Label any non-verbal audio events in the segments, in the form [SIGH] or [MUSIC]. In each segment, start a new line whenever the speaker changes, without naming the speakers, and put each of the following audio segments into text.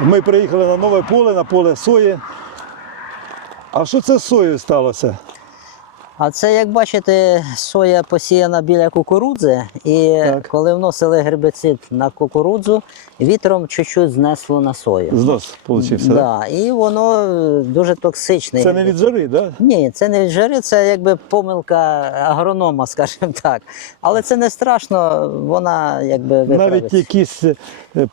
Ми приїхали на нове поле, на поле сої. А що це з соєю сталося?
А це, як бачите, соя посіяна біля кукурудзи, і
Так.
коли вносили гербіцид на кукурудзу, вітром чуть-чуть знесло на сою.
Знос получився. Да.
І воно е, дуже токсичне.
Це не від жари, так? Да?
Ні, це не від жари, це якби помилка агронома, [LAUGHS] скажімо так. Але це не страшно, вона якби
Навіть якісь е,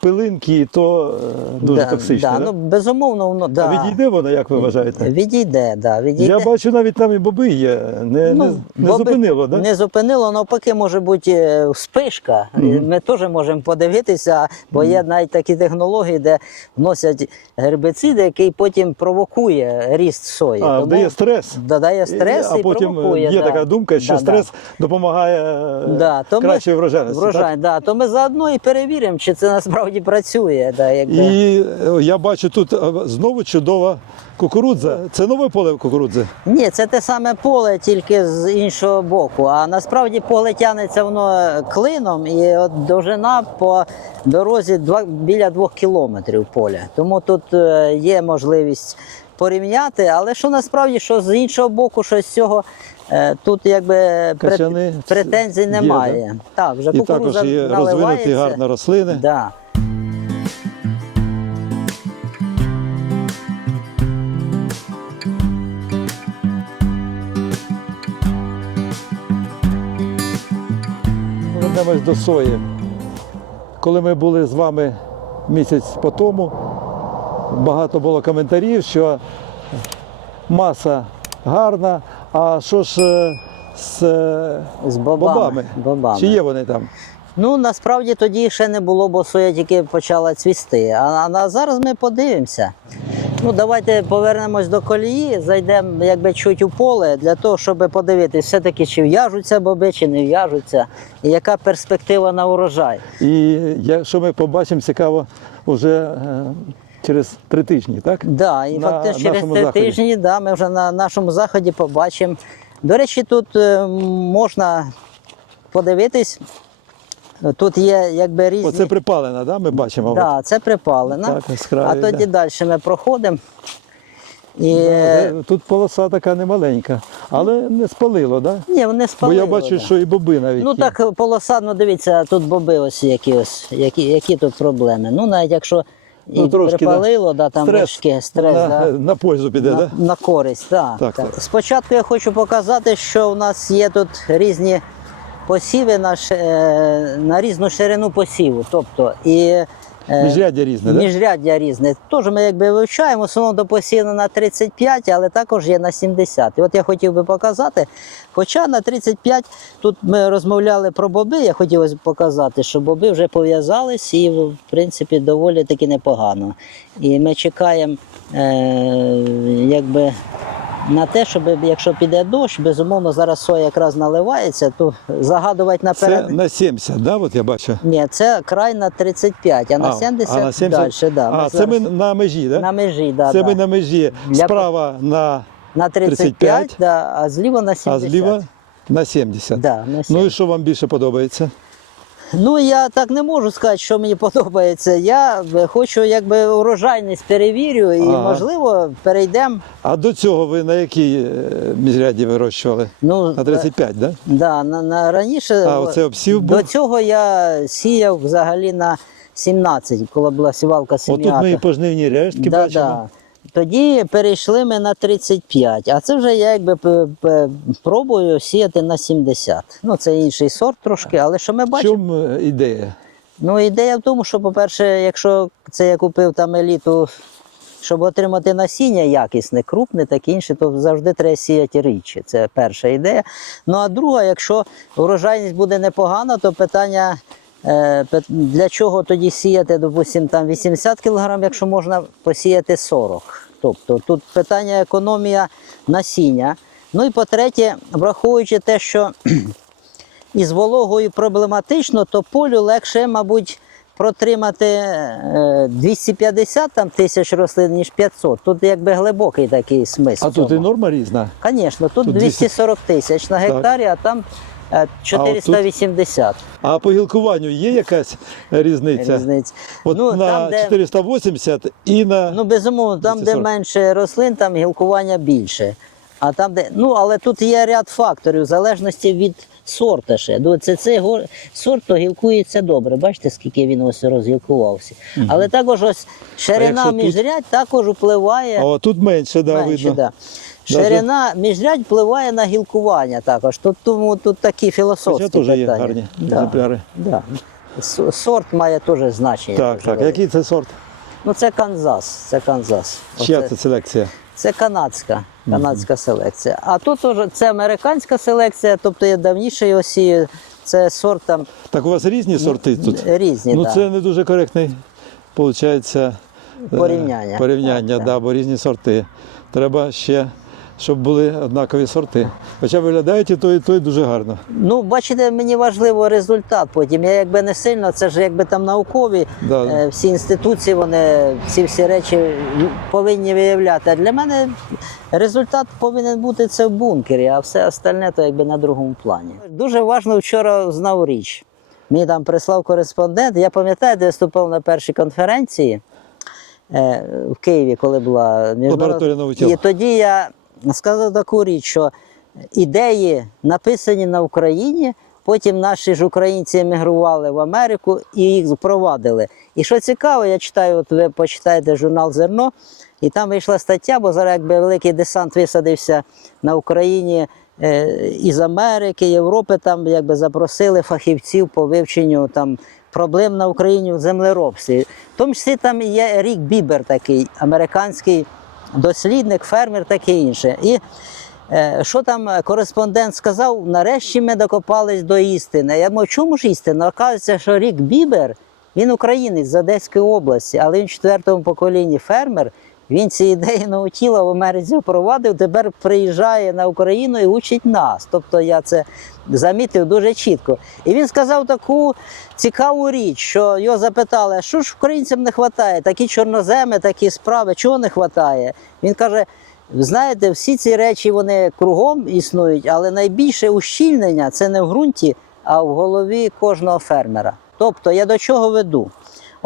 пилинки, то е, дуже
да,
токсично.
Да,
Да,
ну, безумовно, воно да.
А відійде вона, як ви вважаєте?
Відійде, да, відійде.
Я бачу, навіть там і боби є. Не, не, не
Ну, боби
зупинило, так? Да?
Не зупинило, навпаки, може бути спишка. Ми теж можемо подивитися, бо є навіть такі технології, де вносять гербіциди, який потім провокує ріст сої.
А, дає стрес.
Додає стрес
а
і
потім
провокує.
є
да.
така думка, що
Да,
стрес допомагає е,
Да, то ми-
врожайності.
Врожай, да. То ми заодно і перевіримо, чи це насправді працює. Да, якби.
І е, я бачу тут е, знову чудова кукурудза. Це нове поле кукурудзи.
Ні, це те саме поле, тільки з іншого боку. А насправді поле тягнеться воно клином, і от довжина по дорозі біля двох кілометрів поля. Тому тут є можливість порівняти, але що насправді, що з іншого боку, що з цього. е, Тут якби
Качани
претензій
є,
немає. Так, вже
І також є розвинуті гарно рослини.
Да.
Повернемось до сої. Коли ми були з вами місяць по тому, багато було коментарів, що маса гарна, а що ж е, з е,
З бобами.
бобами?
Бобами.
Чи є вони там?
Ну насправді тоді ще не було, бо соя тільки почала цвісти. А, а зараз ми подивимося. Ну, давайте повернемось до колії, зайдемо якби чуть у поле для того, щоб подивитися, все-таки чи в'яжуться боби, чи не в'яжуться, і яка перспектива на урожай.
І якщо ми побачимо, цікаво, вже е, через три тижні, так?
Да, і
На
фактично через три
заході.
тижні да, ми вже на нашому заході побачимо. До речі, тут е, можна подивитись. Тут є якби різні.
Оце припалена, да? ми бачимо.
Да, це припалена.
Так, з
а тоді
да.
далі ми проходимо. І...
Е, Тут полоса така немаленька, але не спалило, так? Да?
Ні, вони
Бо я бачу,
да.
що і боби навіть.
Ну
є.
так полоса, ну дивіться, тут боби ось які ось, які, які тут проблеми. Ну навіть якщо і
Ну, трошки,
припалило, да, там
стрес,
важке, стрес,
на,
да,
на пользу піде,
на.
Да?
на користь. Да,
Так,
так,
так.
Спочатку я хочу показати, що у нас є тут різні посіви на, е, на різну ширину посіву. Тобто і
Міжряддя різне, так?
Міжряддя різне. Теж ми якби вивчаємо, в основному до посіяно на 35, але також є на 70. І от я хотів би показати. Хоча на 35 тут ми розмовляли про боби, я хотів ось показати, що боби вже пов'язались і, в принципі, доволі таки непогано. І ми чекаємо, е, якби. На те, щоб якщо піде дощ, безумовно, зараз соя якраз наливається, то загадувати наперед.
Це на 70, да? От я бачу.
Ні, це край на 35, а на 70,
а на 70?
далі. Да.
А,
Ми
це ми на межі, так? Да?
на межі, да,
це
да.
ми на межі.
Для-
Справа на,
на 35,
35,
да, а зліва на 70.
а зліва на 70.
Да, на
Ну і що вам більше подобається?
Ну я так не можу сказати, що мені подобається. Я е, хочу якби урожайність перевірю і
Ага.
можливо перейдемо.
А до цього ви на якій е, міжряді вирощували?
Ну,
На 35, так? Да?
Да, на, на раніше
А, оце обсів був?
до цього я сіяв взагалі на 17, коли була сівалка
Отут ми і
семіата.
пожнивні рештки
Да,
бачимо.
Тоді перейшли ми на 35, а це вже я якби пробую сіяти на 70. Ну це інший сорт трошки, але що ми
В
бачимо?
чому е, ідея?
Ну ідея в тому, що, по-перше, якщо це я купив там еліту, щоб отримати насіння якісне, крупне, так інше, то завжди треба сіяти річі. Це перша ідея. Ну а друга, якщо урожайність буде непогана, то питання. е, Для чого тоді сіяти, допустимо, там 80 кг, якщо можна посіяти 40. Тобто тут питання економія насіння. Ну і по-третє, враховуючи те, що [CLEARS THROAT] із вологою проблематично, то полю легше, мабуть, протримати е, 250 там, тисяч рослин, ніж 500. Тут якби глибокий такий смисл.
А тут і норма різна.
Звісно, тут
Тут
240 тисяч на гектарі, а там е, 480
А по гілкуванню є якась різниця?
різниць.
От
Ну,
на
там, де-
480 і на
Ну, безумовно, там, де менше рослин, там гілкування більше. А там, де. Ну, але тут є ряд факторів, в залежності від сорта ще. Ну, це, цей го- сорт то гілкується добре. Бачите, скільки він ось розгілкувався. Але також ось ширина
якщо тут?
також впливає.
а тут менше, да,
менше,
видно.
да. Ширина міжрядь впливає на гілкування також. Тут, тому тут такі філософські
Хоча теж є
питання.
гарні
Да,
екземпляри.
да. С- Сорт має теж значення.
Так,
дуже
так.
велике.
Який це сорт?
Ну це Канзас. Це Канзас.
Чия
Оце-
це селекція?
це канадська, канадська селекція. А тут уже це американська селекція, тобто є давнішої осі. Це сорт там
Так у вас різні сорти тут?
різні.
Ну
да.
це не дуже коректний, виходить,
Порівняння.
порівняння,
Так,
да,
так.
бо різні сорти. Треба ще, щоб були однакові сорти. Хоча виглядають і той, і той дуже гарно.
Ну, бачите, мені важливо результат потім. Я якби не сильно, це ж якби там наукові
Да.
е, всі інституції, вони ці всі речі повинні виявляти. А для мене результат повинен бути це в бункері, а все остальне то якби на другому плані. Дуже важливо вчора знав річ. Мені там прислав кореспондент. Я пам'ятаю, де я виступав на першій конференції е, в Києві, коли була
Лабораторія.
І тоді я сказав таку річ, що ідеї написані на Україні. Потім наші ж українці емігрували в Америку і їх впровадили. І що цікаво, я читаю, от ви почитаєте журнал Зерно, і там вийшла стаття, бо зараз якби великий десант висадився на Україні е, із Америки, Європи, там якби запросили фахівців по вивченню там проблем на Україні в землеробстві. В тому числі там є Рік Бібер, такий американський дослідник, фермер, таке інше. І е, що там кореспондент сказав, нарешті ми докопались до істини. Я думаю, чому ж істина? Оказується, що Рік Бібер, він українець з Одеської області, але він в четвертому поколінні фермер. Він ці ідеї наутіла в Америці впровадив, тепер приїжджає на Україну і учить нас. Тобто я це замітив дуже чітко. І він сказав таку цікаву річ, що його запитали, що ж українцям не вистачає? Такі чорноземи, такі справи, чого не вистачає? Він каже: знаєте, всі ці речі вони кругом існують, але найбільше ущільнення це не в ґрунті, а в голові кожного фермера. Тобто я до чого веду?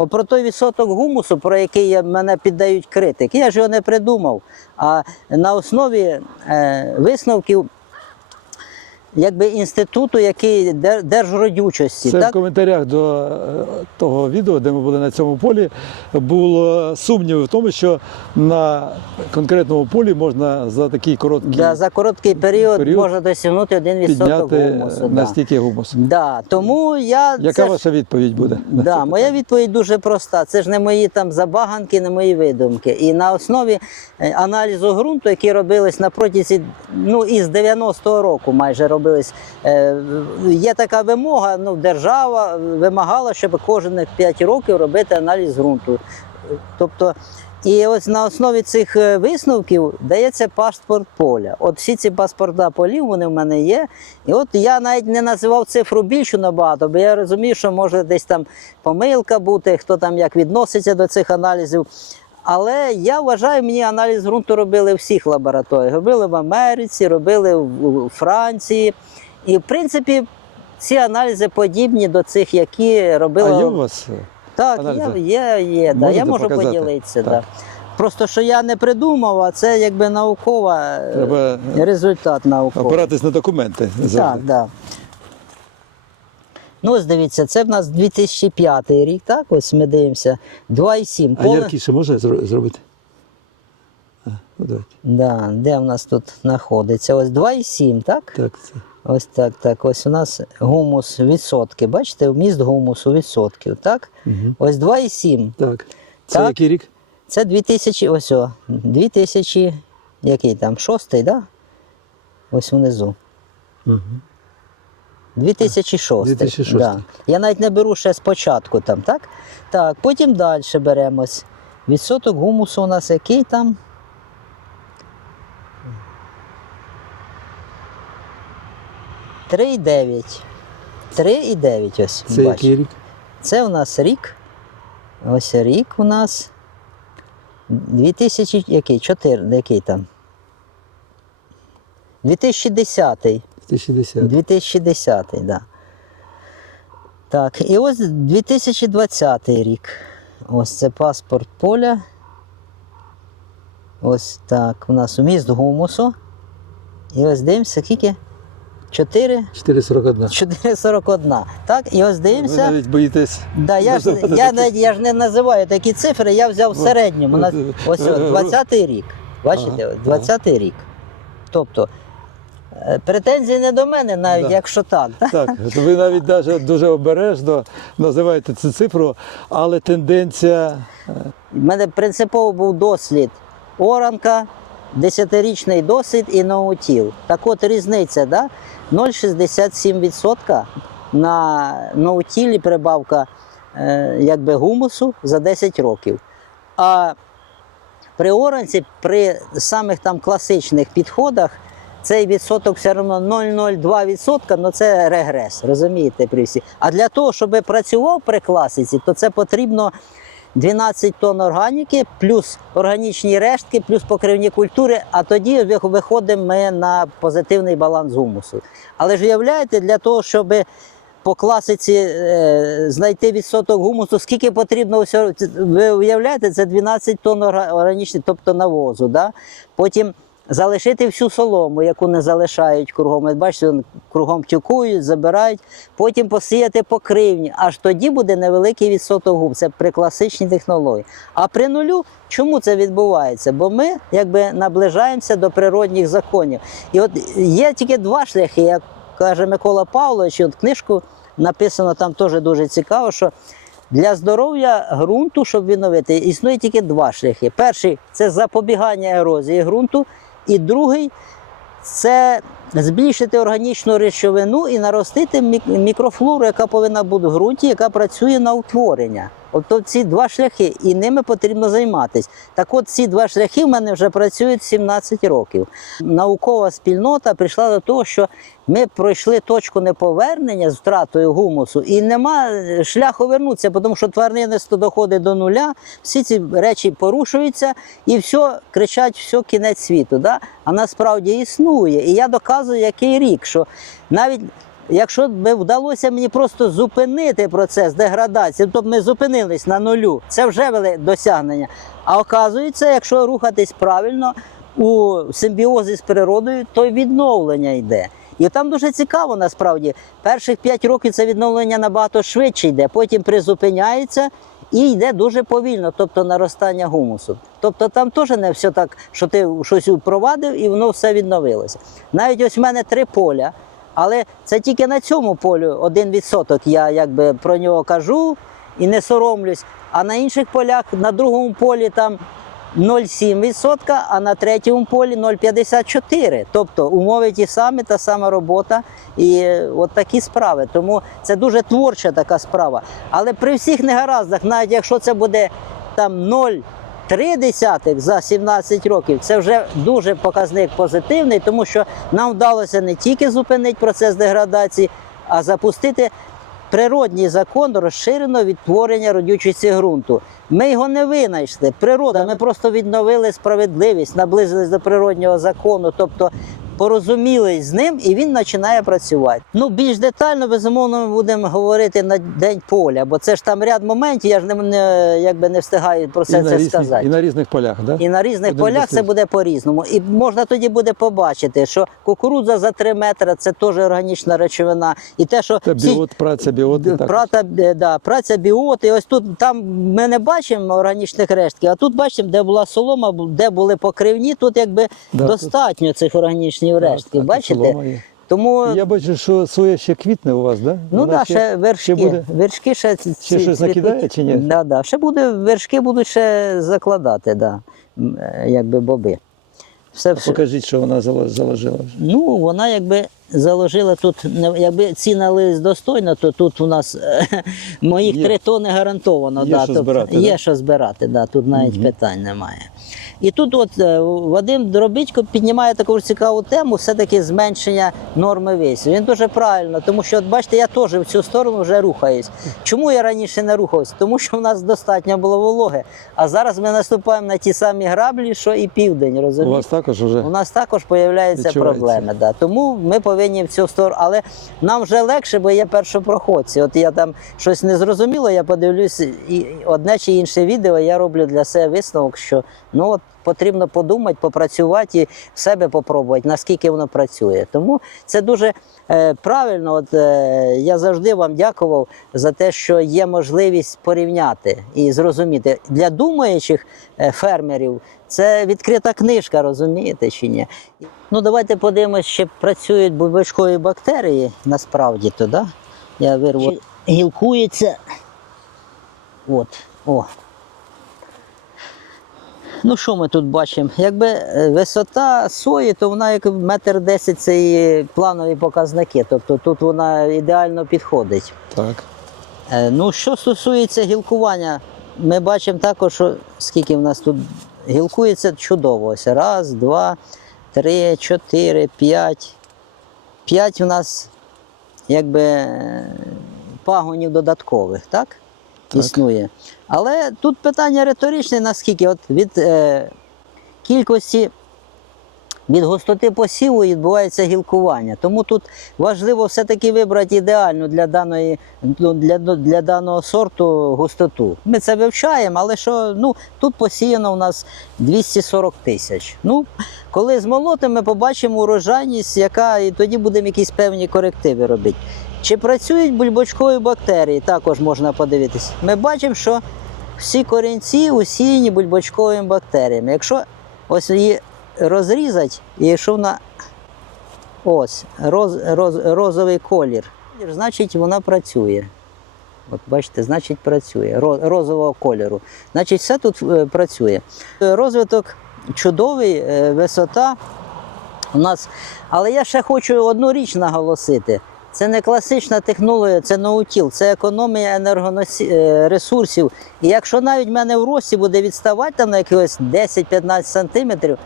Про той відсоток гумусу, про який мене піддають критики, я ж його не придумав. А на основі е, висновків якби, інституту, який держродючості.
Це в коментарях до е, того відео, де ми були на цьому полі, було сумніви в тому, що на конкретному полі можна за такий короткий
Да, за короткий період,
період
можна досягнути 1%
підняти
гумусу. Да.
настільки гумус.
Да. Тому я
Яка
це ж-
ваша відповідь буде?
Да, моя відповідь дуже проста. Це ж не мої там забаганки, не мої видумки. І на основі е, аналізу ґрунту, які робились на протязі ну із 90-го року, майже робились. е, Є така вимога. Ну, держава вимагала, щоб кожних 5 років робити аналіз ґрунту. Тобто, і ось на основі цих е, висновків дається паспорт поля. От всі ці паспорта полів вони в мене є. І от я навіть не називав цифру більшу набагато, бо я розумію, що може десь там помилка бути, хто там як відноситься до цих аналізів. Але я вважаю, мені аналіз ґрунту робили в всіх лабораторіях. Робили в Америці, робили в Франції. І в принципі ці аналізи подібні до цих, які робили.
А є у вас?
Так,
аналізи?
є, є, є да. Я можу
показати?
поділитися.
Так.
Да. Просто що я не придумав, а це якби наукова е,
Треба
результат науковий.
опиратись на документи.
Так,
завжди.
да. Ну, ось дивіться, це в нас 2005 рік, так? Ось ми дивимося. 2,7.
А
Поле...
яркіше зро- зробити? А, ну, давайте.
Да, де в нас тут знаходиться? Ось 2,7, так?
Так, це.
Ось так, так. Ось у нас гумус відсотки. Бачите, вміст гумусу відсотків, так?
Угу.
Ось 2,7.
так. Це
Так.
який рік?
Це 2000, ось о, 2000, який там, шостий, да? Ось внизу.
Угу.
2006.
2006.
Да. Я навіть не беру ще спочатку там, так? Так, потім далі беремось. Відсоток гумусу у нас який там? Три і дев'ять. Три і дев'ять ось.
Це
бачите.
який рік?
Це у нас рік. Ось рік у нас. 2000, який? 4, який там? 2010.
2010.
2010, так. Да. Так, і ось 2020 рік. Ось це паспорт поля. Ось так. У нас вміст гумусу. І ось дивимося, скільки? 4,
441.
4,41. Так, і ось
Ви
дивимося.
навіть боїтесь.
Да, я, ж, я, навіть- я ж не називаю такі цифри, я взяв в середньому. На,
ну,
ось
е, е,
20-й рік. Бачите, 20-й рік. Тобто е, претензії не до мене, навіть
Да.
якщо так.
Так, ви навіть даже дуже обережно називаєте цю цифру, але тенденція
У мене принципово був дослід оранка, 10-річний досвід і ноутіл. Так от різниця, да? 0,67% на ноутілі прибавка е, якби гумусу за 10 років. А при оранці, при самих там класичних підходах, цей відсоток все одно 0,02%, ну це регрес, розумієте, при всі. А для того, щоб працював при класиці, то це потрібно 12 тонн органіки, плюс органічні рештки, плюс покривні культури, а тоді виходимо ми на позитивний баланс гумусу. Але ж уявляєте, для того, щоб по класиці е, знайти відсоток гумусу, скільки потрібно всього, ви уявляєте, це 12 тонн органічних, тобто навозу. Да? Потім залишити всю солому, яку не залишають кругом. От Бачите, кругом тюкують, забирають, потім посіяти покривні. Аж тоді буде невеликий відсоток гум. Це при класичній технології. А при нулю чому це відбувається? Бо ми якби наближаємося до природних законів. І от є тільки два шляхи, як каже Микола Павлович, от книжку написано там теж дуже цікаво, що для здоров'я ґрунту, щоб відновити, існує тільки два шляхи. Перший це запобігання ерозії ґрунту, і другий це збільшити органічну речовину і наростити мік- мікрофлору, яка повинна бути в ґрунті, яка працює на утворення. Тобто ці два шляхи, і ними потрібно займатися. Так от ці два шляхи в мене вже працюють 17 років. Наукова спільнота прийшла до того, що ми пройшли точку неповернення з втратою гумусу, і нема шляху вернутися, тому що тваринництво доходить до нуля, всі ці речі порушуються, і все кричать, все кінець світу. Да? А насправді існує. І я доказую, який рік, що навіть. Якщо б вдалося мені просто зупинити процес деградації, тобто ми зупинились на нулю, це вже велике досягнення. А оказується, якщо рухатись правильно у симбіозі з природою, то відновлення йде. І там дуже цікаво насправді. Перших 5 років це відновлення набагато швидше йде, потім призупиняється і йде дуже повільно, тобто наростання гумусу. Тобто там теж не все так, що ти щось впровадив і воно все відновилося. Навіть ось в мене три поля. Але це тільки на цьому полю один відсоток. Я якби про нього кажу і не соромлюсь. А на інших полях, на другому полі там 0,7%, а на третьому полі 0,54%. Тобто умови ті самі, та сама робота і е, от такі справи. Тому це дуже творча така справа. Але при всіх негараздах, навіть якщо це буде там 0,3 десятих за 17 років, це вже дуже показник позитивний, тому що нам вдалося не тільки зупинити процес деградації, а запустити природній закон розширеного відтворення родючості ґрунту. Ми його не винайшли. Природа, ми просто відновили справедливість, наблизились до природнього закону, тобто порозумілись з ним, і він починає працювати. Ну, більш детально, безумовно, ми будемо говорити на день поля, бо це ж там ряд моментів, я ж не, не якби не встигаю про це,
на
це
різних,
сказати.
і на різних полях, да?
І на різних
Один
полях це буде по-різному. І можна тоді буде побачити, що кукурудза за 3 метри це теж органічна речовина. І те, що
Це
всі-
біот, праця біоти.
Прата, да, праця біоти. Ось тут там ми не бачимо органічних рештків, а тут бачимо, де була солома, де були покривні, тут якби
Да,
достатньо цих органічних
Так,
рештків.
так, і
бачите? Тому
Я бачу, що соя ще квітне у вас, да?
ну
Вона
да, ще вершки.
ще буде?
Вершки ще, ці- ці
щось накидає чи ні?
Да, да. Ще буде, вершки будуть ще закладати, да. е, якби боби. Все, все.
Покажіть, що вона заложила.
Ну, вона якби заложила тут, якби ціна лист достойна, то тут у нас е, [LAUGHS] моїх
Є.
три тони гарантовано.
Є
да,
що
тобто
збирати,
Є
да?
що збирати, да, тут навіть питань немає. І тут от е, Вадим Дробітько піднімає таку ж цікаву тему, все-таки зменшення норми весу. Він дуже правильно, тому що, от бачите, я теж в цю сторону вже рухаюсь. Чому я раніше не рухався? Тому що в нас достатньо було вологи. А зараз ми наступаємо на ті самі граблі, що і південь,
У вас також вже
У нас також
Відчувається.
проблеми. Да. Тому ми повинні в цю сторону. Але нам вже легше, бо є першопроходці. От я там щось не зрозуміло, я подивлюсь і одне чи інше відео, я роблю для себе висновок, що ну от потрібно подумати, попрацювати і в себе попробувати, наскільки воно працює. Тому це дуже е, правильно. От е, я завжди вам дякував за те, що є можливість порівняти і зрозуміти для думаючих е, фермерів. Це відкрита книжка, розумієте чи ні? Ну давайте подивимось, чи працюють бульбачкові бактерії насправді то, да? Я вирву. Гілкується. От, о. Ну, що ми тут бачимо? Якби е, висота сої, то вона як метр десять це її планові показники. Тобто тут вона ідеально підходить.
так.
Е, Ну, що стосується гілкування, ми бачимо також, що скільки в нас тут гілкується чудово. Ось раз, два, три, чотири, п'ять. П'ять у нас якби е, пагонів додаткових, так? Існує. Але тут питання риторичне, наскільки от від е, кількості від густоти посіву відбувається гілкування. Тому тут важливо все-таки вибрати ідеальну для, даної, ну, для, для даного сорту густоту. Ми це вивчаємо, але що ну, тут посіяно у нас 240 тисяч. Ну, коли змолотимо, ми побачимо урожайність, яка і тоді будемо якісь певні корективи робити. Чи працюють бульбочкові бактерії, також можна подивитися. Ми бачимо, що всі корінці усіяні бульбочковими бактеріями. Якщо ось її розрізати, і якщо вона ось роз, роз, розовий колір, значить вона працює. От бачите, значить працює ро- розового кольору. Значить, все тут е, працює. Розвиток чудовий, е, висота у нас. Але я ще хочу одну річ наголосити. Це не класична технологія, це ноутіл, це економія енергоресурсів. І якщо навіть в мене в рості буде відставати там на якихось 10-15 сантиметрів,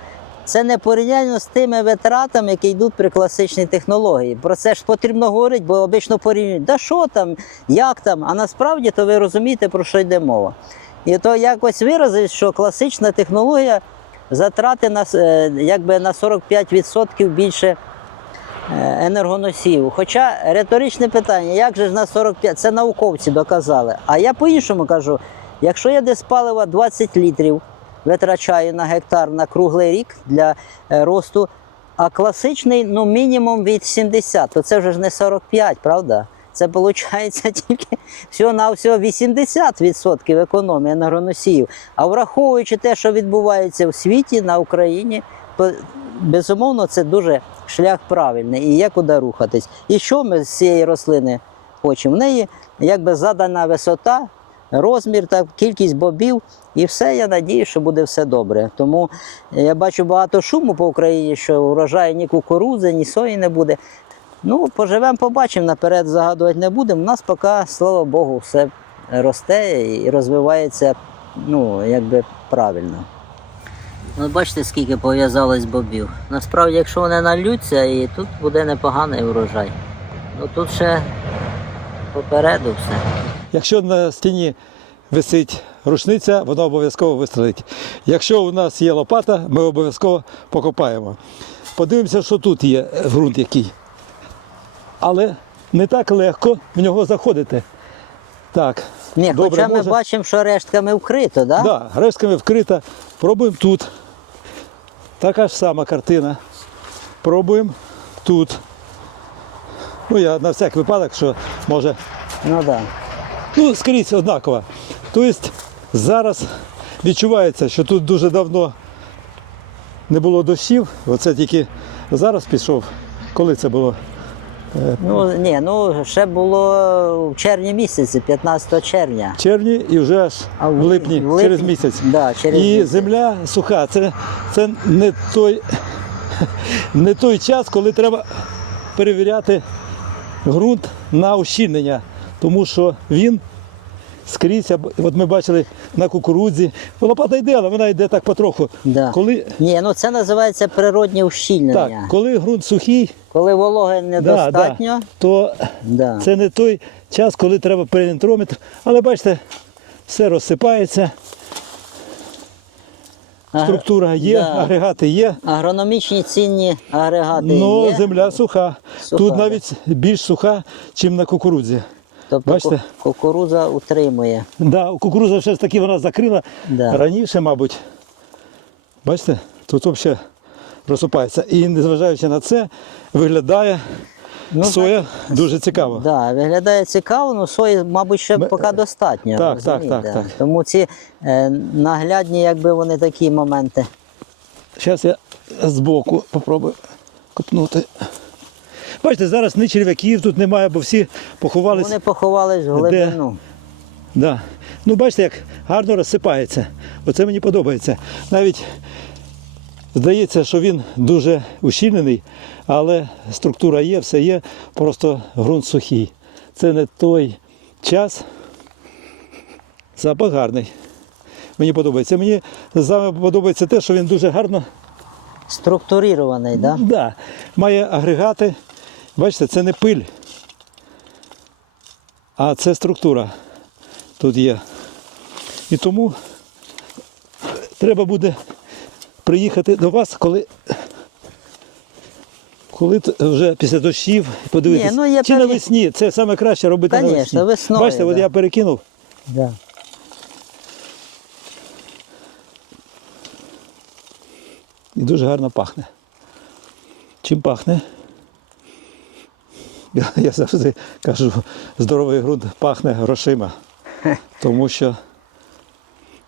це не порівняно з тими витратами, які йдуть при класичній технології. Про це ж потрібно говорити, бо обично порівнюють, да що там, як там, а насправді то ви розумієте, про що йде мова. І то якось виразить, що класична технологія затрати на, е, якби на 45% більше е, енергоносіїв. Хоча риторичне питання, як же ж на 45, це науковці доказали. А я по-іншому кажу, якщо я десь палива 20 літрів витрачаю на гектар на круглий рік для е, росту, а класичний ну, мінімум від 70, то це вже ж не 45, правда? Це виходить [LAUGHS] тільки всього-навсього 80% економії енергоносіїв. А враховуючи те, що відбувається в світі, на Україні, то безумовно це дуже шлях правильний і є куди рухатись. І що ми з цієї рослини хочемо? В неї якби задана висота, розмір та кількість бобів, і все, я надію, що буде все добре. Тому я бачу багато шуму по Україні, що врожаю ні кукурудзи, ні сої не буде. Ну, поживемо, побачимо, наперед загадувати не будемо. У нас поки, слава Богу, все росте і розвивається ну, якби правильно. Ну, бачите, скільки пов'язалось бобів. Насправді, якщо вони нальються, і тут буде непоганий урожай. Ну тут ще попереду все.
Якщо на стіні висить рушниця, вона обов'язково вистрелить. Якщо у нас є лопата, ми обов'язково покопаємо. Подивимося, що тут є ґрунт який. Але не так легко в нього заходити. Так.
Ні,
добре,
хоча ми
може.
бачимо, що рештками вкрито, да?
Да, рештками вкрита. Пробуємо тут. Така ж сама картина. Пробуємо тут. Ну, я на всяк випадок, що може
Ну. Да.
Ну, скрізь однаково. Тобто зараз відчувається, що тут дуже давно не було дощів. Оце тільки зараз пішов. Коли це було?
Ну ні, ну ще було в червні місяці, 15 червня.
В червні і вже аж
А
в липні,
в
через місяць.
Да, через
і
місяць.
земля суха. Це, це не, той, [LAUGHS] не той час, коли треба перевіряти ґрунт на ущільнення, тому що він скрізь. От ми бачили на кукурудзі. Лопата йде, але вона йде так потроху.
Да.
Коли,
Ні, ну це називається природнє ущільнення.
так, коли ґрунт сухий,
Коли вологи недостатньо,
да, то
да.
це не той час, коли треба периметрометр. Але бачите, все розсипається, структура є,
Да.
агрегати є.
агрономічні цінні агрегати
Ну,
є.
земля суха.
Суха,
Тут навіть більш суха, ніж на кукурудзі.
Тобто
бачите?
ку- кукурудза утримує.
Да, кукурудза все ж таки вона закрила
Да.
раніше, мабуть. Бачите, тут взагалі розсипається. І незважаючи на це, виглядає
Ну,
соя дуже цікаво.
Да, виглядає цікаво, ну сої, мабуть, ще
Ми-
поки достатньо.
Так, так,
розумієте?
так, так.
Тому ці е, наглядні, якби вони такі моменти.
Зараз я збоку попробую копнути. Бачите, зараз ні черв'яків тут немає, бо всі поховались.
Вони поховались в глибину.
Да. Ну, бачите, як гарно розсипається. Оце мені подобається. Навіть здається, що він дуже ущільнений, але структура є, все є, просто ґрунт сухий. Це не той час. Запах гарний. Мені подобається. Мені саме подобається те, що він дуже гарно
Структурірований, да?
Да. Має агрегати. Бачите, це не пиль, а це структура тут є. І тому треба буде приїхати до вас, коли, коли вже після дощів подивитися.
Ну,
Чи
пере-
навесні, це саме краще робити
Конечно,
навесні.
весною,
Бачите, от я перекинув.
Да.
І дуже гарно пахне. Чим пахне? Я, завжди кажу, здоровий ґрунт пахне грошима, тому що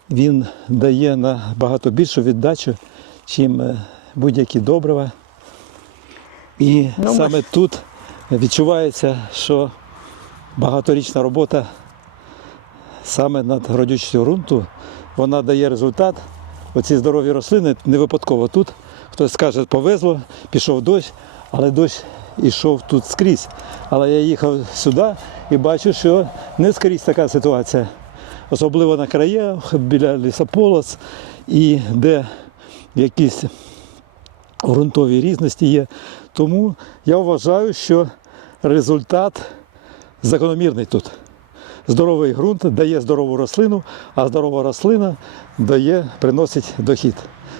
він дає набагато більшу віддачу, чим е, будь-які добрива. І
Ну, ми
саме тут відчувається, що багаторічна робота саме над родючістю ґрунту, вона дає результат. Оці здорові рослини не випадково тут. Хтось скаже, повезло, пішов дощ, але дощ ішов тут скрізь. Але я їхав сюди і бачу, що не скрізь така ситуація. Особливо на краях, біля лісополос, і де якісь ґрунтові різності є. Тому я вважаю, що результат закономірний тут. Здоровий ґрунт дає здорову рослину, а здорова рослина дає, приносить дохід.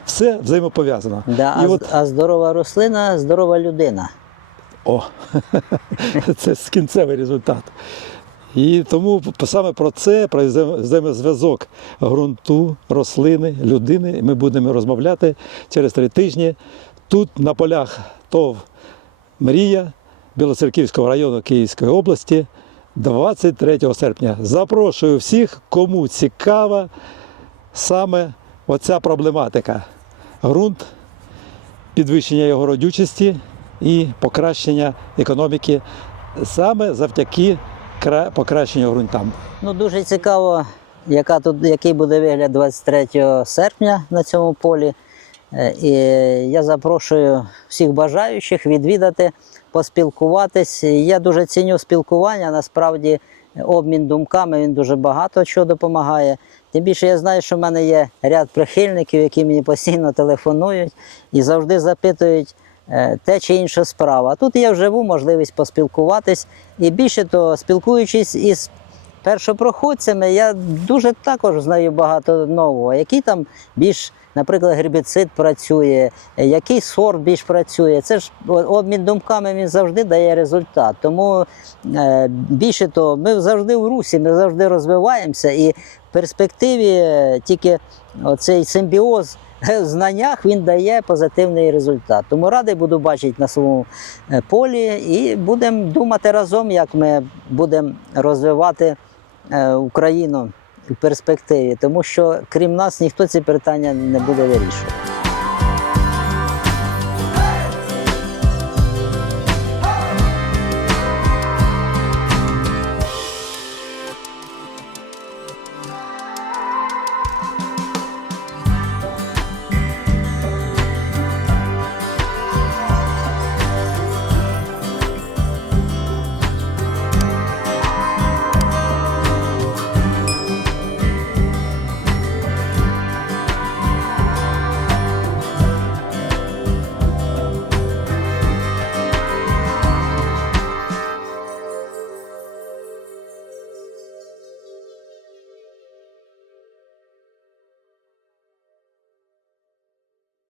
Все взаємопов'язано.
Да,
І
а,
от,
а здорова рослина здорова людина.
О, [LAUGHS] це кінцевий результат. І тому саме про це, про взаєм- взаємозв'язок ґрунту, рослини, людини ми будемо розмовляти через три тижні. Тут на полях ТОВ Мрія Білоцерківського району Київської області 23 серпня. Запрошую всіх, кому цікава саме оця проблематика. Ґрунт, підвищення його родючості і покращення економіки саме завдяки покращенню ґрунтам.
Ну, дуже цікаво, яка тут, який буде вигляд 23 серпня на цьому полі. Е, І я запрошую всіх бажаючих відвідати, поспілкуватись. Я дуже ціню спілкування. Насправді, обмін думками він дуже багато чого допомагає. Тим більше я знаю, що в мене є ряд прихильників, які мені постійно телефонують і завжди запитують те чи інша справа. Тут я вживу можливість поспілкуватись. І більше того, спілкуючись із першопроходцями, я дуже також знаю багато нового, який там більш, наприклад, гербіцид працює, е, який сорт більш працює. Це ж обмін думками він завжди дає результат. Тому е, більше того, ми завжди в русі, ми завжди розвиваємося, і в перспективі е, тільки оцей симбіоз [LAUGHS] знаннях він дає позитивний результат. Тому радий буду бачити на своєму е, полі і будемо думати разом, як ми будемо розвивати е, Україну в перспективі, тому що крім нас ніхто ці питання не буде вирішувати.